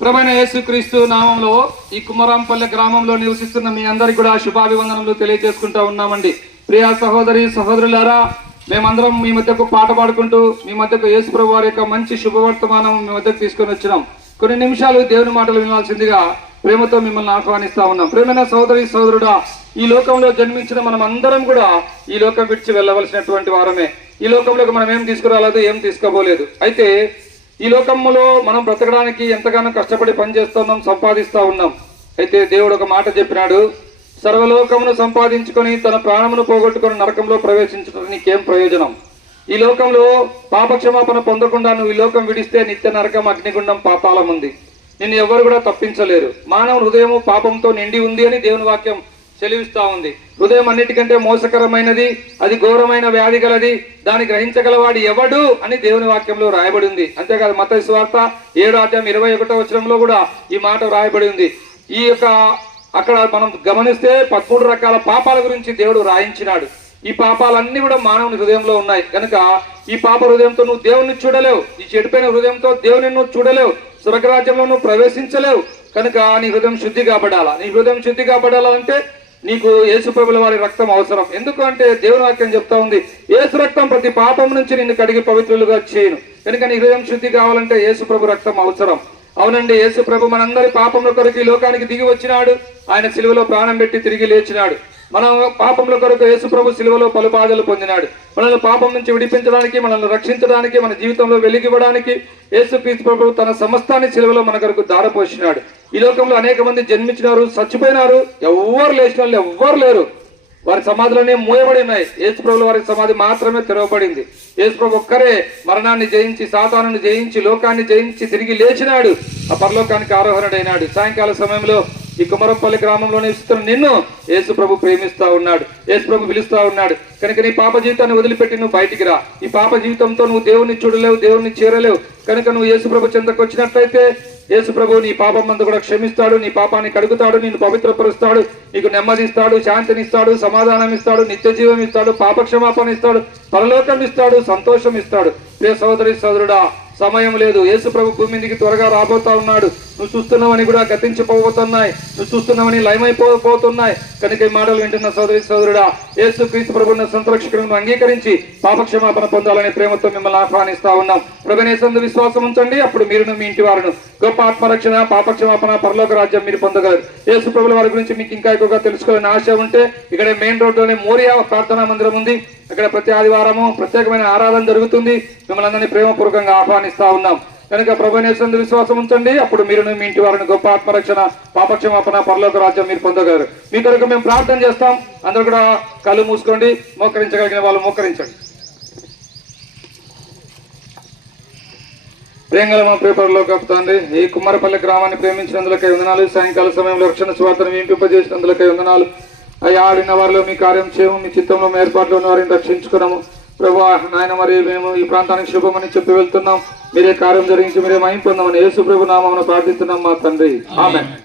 ప్రభైన యేసుక్రీస్తు నామంలో ఈ కుమరాంపల్లె గ్రామంలో నివసిస్తున్న మీ అందరికీ కూడా శుభాభివందనలు తెలియజేసుకుంటా ఉన్నామండి. ప్రియా సహోదరి సహోదరులారా మేమందరం మీ మధ్యకు పాట పాడుకుంటూ మీ మధ్యకు యేసు ప్రభు వారి యొక్క మంచి శుభవర్తమానం మీ మధ్యకు తీసుకొని వచ్చినాం. కొన్ని నిమిషాలు దేవుని మాటలు వినాల్సిందిగా ప్రేమతో మిమ్మల్ని ఆహ్వానిస్తా ఉన్నాం. ప్రేమైన సహోదరి సహోదరుడా ఈ లోకంలో జన్మించిన మనం అందరం కూడా ఈ లోకం విడిచి వెళ్ళవలసినటువంటి వారమే. ఈ లోకంలోకి మనం ఏం తీసుకురాలేదు ఏం తీసుకోబోలేదు. అయితే ఈ లోకంలో మనం బ్రతకడానికి ఎంతగానో కష్టపడి పనిచేస్తున్నాం సంపాదిస్తూ ఉన్నాం. అయితే దేవుడు ఒక మాట చెప్పినాడు సర్వలోకమును సంపాదించుకొని తన ప్రాణమును పోగొట్టుకొని నరకంలో ప్రవేశించడం నీకేం ప్రయోజనం? ఈ లోకంలో పాపక్షమాపణ పొందకుండా నువ్వు ఈ లోకం విడిస్తే నిత్య నరకం అగ్నిగుండం పాతాళం ఉంది. నిన్ను ఎవరు కూడా తప్పించలేరు. మానవ హృదయము పాపంతో నిండి ఉంది అని దేవుని వాక్యం చెలివిస్తూ ఉంది. హృదయం అన్నిటికంటే మోసకరమైనది అది ఘోరమైన వ్యాధి గలది దాన్ని గ్రహించగలవాడు ఎవడు అని దేవుని వాక్యంలో రాయబడి ఉంది. అంతేకాదు మత స్వార్త ఏడు అధ్యాయం ఇరవై ఒకటో వచనంలో కూడా ఈ మాట రాయబడి ఉంది. ఈ యొక్క అక్కడ మనం గమనిస్తే పదమూడు రకాల పాపాల గురించి దేవుడు రాయించినాడు. ఈ పాపాలన్నీ కూడా మానవుని హృదయంలో ఉన్నాయి. కనుక ఈ పాప హృదయంతో నువ్వు దేవుని చూడలేవు. ఈ చెడిపోయిన హృదయంతో దేవుని నువ్వు చూడలేవు. స్వర్గరాజ్యంలో నువ్వు ప్రవేశించలేవు. కనుక నీ హృదయం శుద్ధి కాబడాలా? నీ హృదయం శుద్ధి కాబడాలంటే నీకు యేసుప్రభుల వారి రక్తం అవసరం. ఎందుకు అంటే దేవుని వాక్యం చెప్తా ఉంది యేసు రక్తం ప్రతి పాపం నుంచి నిన్ను కడిగి పవిత్రులుగా చేయను. కనుక నీ హృదయం శుద్ధి కావాలంటే యేసుప్రభు రక్తం అవసరం. అవునండి యేసుప్రభు మనందరి పాపముల కొరకు ఈ లోకానికి దిగి వచ్చినాడు. ఆయన సిలువలో ప్రాణం పెట్టి తిరిగి లేచినాడు. మనం పాపముల కొరకు యేసుప్రభు సిలువలో పలు బాధలు పొందినాడు. మనల్ని పాపం నుంచి విడిపించడానికి మనల్ని రక్షించడానికి మన జీవితంలో వెలిగివ్వడానికి యేసు ప్రభు తన సమస్తాన్ని సిలువలో మన కొరకు దారపోసినాడు. ఈ లోకంలో అనేక మంది జన్మించినారు చచ్చిపోయినారు ఎవ్వరు లేచిన వాళ్ళు ఎవ్వరు లేరు. వారి సమాధులనే మూయబడి ఉన్నాయి. యేసుప్రభుల వారి సమాధి మాత్రమే తెరవబడింది. యేసుప్రభు ఒక్కరే మరణాన్ని జయించి సాతానుని జయించి లోకాన్ని జయించి తిరిగి లేచినాడు. ఆ పరలోకానికి ఆరోహణుడైనాడు. సాయంకాల సమయంలో ఈ కుమరపల్లి గ్రామంలో నివసిస్తున్న నిన్ను యేసు ప్రభు ప్రేమిస్తా ఉన్నాడు. యేసు ప్రభు పిలుస్తా ఉన్నాడు. కనుక నీ పాప జీవితాన్ని వదిలిపెట్టి నువ్వు బయటికి రా. ఈ పాప జీవితంతో నువ్వు దేవుణ్ణి చూడలేవు దేవుణ్ణి చేరలేవు. కనుక నువ్వు యేసు ప్రభు చెంతకు వచ్చినట్లయితే యేసు ప్రభు నీ పాపం మందు కూడా క్షమిస్తాడు నీ పాపాన్ని కడుగుతాడు నిన్ను పవిత్రపరుస్తాడు నీకు నెమ్మదిస్తాడు శాంతినిస్తాడు సమాధానం ఇస్తాడు నిత్య జీవం ఇస్తాడు పాపక్షమాపణ ఇస్తాడు పరలోకం ఇస్తాడు సంతోషం ఇస్తాడు ప్రియ సోదరి సోదరుడా సమయం లేదు. యేసు ప్రభు భూమి త్వరగా రాబోతా ఉన్నాడు. నువ్వు చూస్తున్నావని కూడా గతించిపోబోతున్నాయి నువ్వు చూస్తున్నావని లయమైపోతున్నాయి కనుక ఈ మాటలు వింటున్న సోదరి సోదరుడా యేసు క్రీస్తు ప్రభుత్వ సంతరక్షకులను అంగీకరించి పాపక్షమాపణ పొందాలనే ప్రేమతో మిమ్మల్ని ఆహ్వానిస్తా ఉన్నాం. ప్రభునేసందు విశ్వాసం ఉంచండి. అప్పుడు మీరును మీ ఇంటి వారును. గొప్ప ఆత్మరక్షణ పాపక్షమాపణ పరలోక రాజ్యం మీరు పొందగలరు. యేసు ప్రభుల వారి గురించి మీకు ఇంకా ఎక్కువగా తెలుసుకోవాలని ఆశ ఉంటే ఇక్కడ మెయిన్ రోడ్లోనే మోరియా ప్రార్థనా మందిరం ఉంది. ఇక్కడ ప్రతి ఆదివారము ప్రత్యేకమైన ఆరాధన జరుగుతుంది. మిమ్మల్ని అందరినీ ప్రేమపూర్వకంగా ఆహ్వానిస్తా ఉన్నాం. కనుక ప్రభునేశ్వరు విశ్వాసం ఉంచండి. అప్పుడు మీరు మీ ఇంటి వారిని గొప్ప ఆత్మరక్షణ పాపక్షమాపణ పరలోక రాజ్యం మీరు పొందగలరు. మీ కొరకు మేము ప్రార్థన చేస్తాం. అందరూ కూడా కళ్ళు మూసుకోండి. మోకరించగలిగిన వాళ్ళు మోకరించండి. ప్రేంగల మా పేపర్లో కప్పుతండి ఈ కుమ్మరపల్లి గ్రామాన్ని ప్రేమించినందులకై వందనాలు. సాయంకాల సమయంలో రక్షణ స్వార్థను వినిపింపజేసినందులకై వందనాలు. అయ్యా ఆడిన వారిలో మీ కార్యం చేయము మీ చిత్తంలో మీ ఏర్పాట్లో ఉన్న వారిని రక్షించుకున్నాము. ప్రభు నాయన మరి మేము ఈ ప్రాంతానికి శుభమని చెప్పి వెళ్తున్నాం. మీరే కార్యం జరిగించి మీరే మహిం పొందామని యేసు ప్రభు నామమున ప్రార్థిస్తున్నాం మా తండ్రి. ఆమె